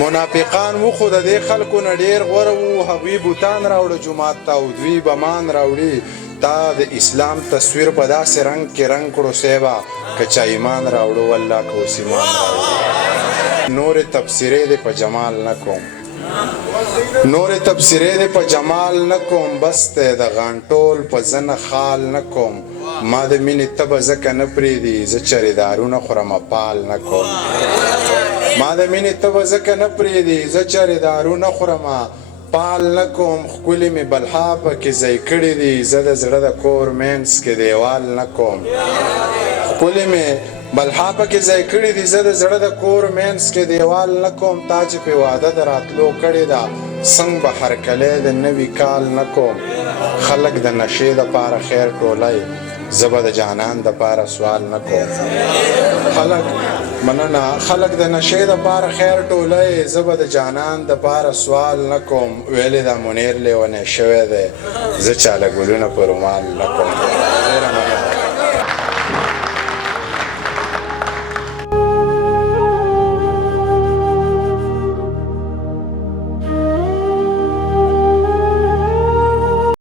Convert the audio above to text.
منافقان و خو د دې خلکو نه ډېر غوره وو هغوی بوتان راوړه جومات ته او دوی بمان راوړي تا د اسلام تصویر په داسې رنګ کې رنګ کړو صیبه که چا ایمان راوړو والله که اوس ایمان راوړو نورې تبصرې دې په جمال نه کوم نورې تبصرې دې په جمال نه کوم بس دی د غانټول په زنه خال نه کوم ما د مینې تبه ځکه نه پرېږدي زه چریدارونه خورمه پال نه کوم ما د مینې تبه ځکه نه پرېږدي زه چریدارونه خورمه پال نه کوم ښکلې مې بلها پکې ځای کړي دي زه د زړه د کور مینس کې دیوال نه کوم ښکلې مې بلها پکې ځای کړي دي زه د زړه د کور مینس کې دیوال نه کوم تا چې پې واده د راتلو کړې ده څنګ به هرکلی د نوي کال نه کوم خلک د نشې دپاره خیر ټولی زه به د جانان دپاره سوال نه کوم خلک د نشې دپاره خیر ټولی زه به د جانان دپاره سوال نه کوم ویلې دا منیر لیونی شوی دی زه چاله ګلونه په رومال نه کوم